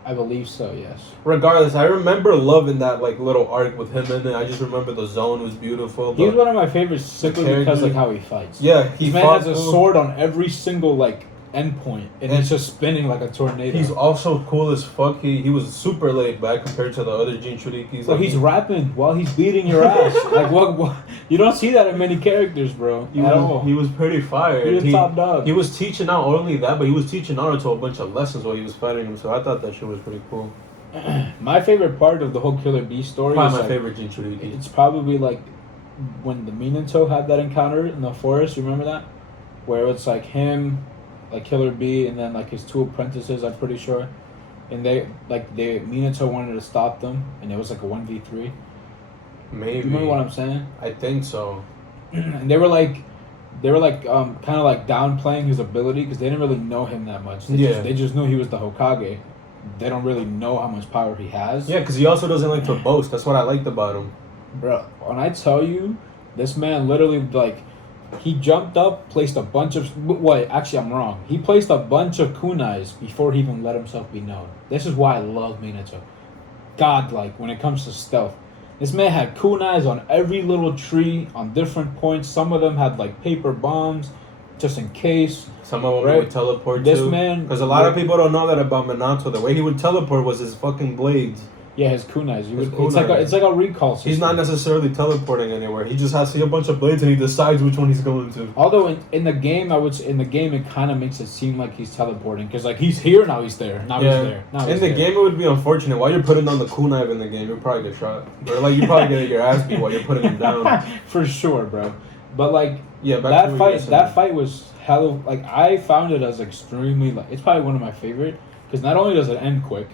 I believe so, yes. Regardless, I remember loving that like little arc with him in it. I just remember the zone was beautiful. He's one of my favorites simply because like how he fights. Yeah, he man has a sword on every single like end point, and it's just spinning like a tornado. He's also cool as fuck. He was super laid back compared to the other Jinchurikis. So he's rapping while he's beating your ass. Like what? You don't see that in many characters, bro. He was pretty fire. He was top dog. He was teaching not only that, but he was teaching Naruto a bunch of lessons while he was fighting him. So I thought that shit was pretty cool. My favorite part of the whole Killer Bee story probably is my favorite Jinchuriki. It's probably like when the Minato had that encounter in the forest. You remember that? Where it's like him, like Killer Bee, and then like his two apprentices. I'm pretty sure, and Minato wanted to stop them, and it was like a 1v3. Maybe. You remember what I'm saying? I think so. And they were like kind of like downplaying his ability because they didn't really know him that much. They just knew he was the Hokage. They don't really know how much power he has. Yeah, because he also doesn't like to boast. That's what I liked about him. Bro, when I tell you, this man literally like he jumped up, placed a bunch of actually I'm wrong. He placed a bunch of kunais before he even let himself be known. This is why I love Minato. Godlike when it comes to stealth. This man had kunais on every little tree on different points. Some of them had like paper bombs, just in case. Some of them would teleport this too. Man, because a lot of people don't know that about Minato. The way he would teleport was his fucking blades. Yeah, his kunais. It's like a recall system. He's not necessarily teleporting anywhere. He just has to see a bunch of blades and he decides which one he's going to. Although in the game, it kind of makes it seem like he's teleporting because like he's here now, he's there. Now he's there. Now in the game, it would be unfortunate. While you're putting on the kunai in the game, you'll probably get shot, or like you probably get your ass beat while you're putting him down. For sure, bro. But like that fight was hella like I found it as extremely like it's probably one of my favorite because not only does it end quick,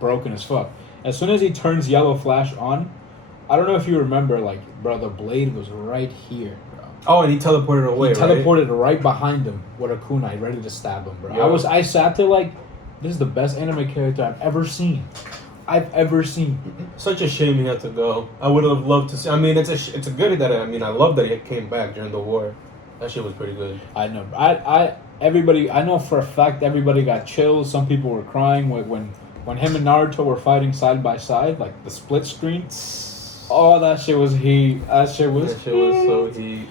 broken as fuck. As soon as he turns Yellow Flash on, I don't know if you remember, like, bro, the blade was right here, bro. Oh, and he teleported away, He teleported right behind him with a kunai, ready to stab him, bro. Yo. I sat there like, this is the best anime character I've ever seen. Such a shame he had to go. I would have loved to see. I mean, it's a good that I love that he came back during the war. That shit was pretty good. I know. I know for a fact everybody got chills. Some people were crying when him and Naruto were fighting side by side, like the split screen. Oh, that shit was heat. That shit was so heat.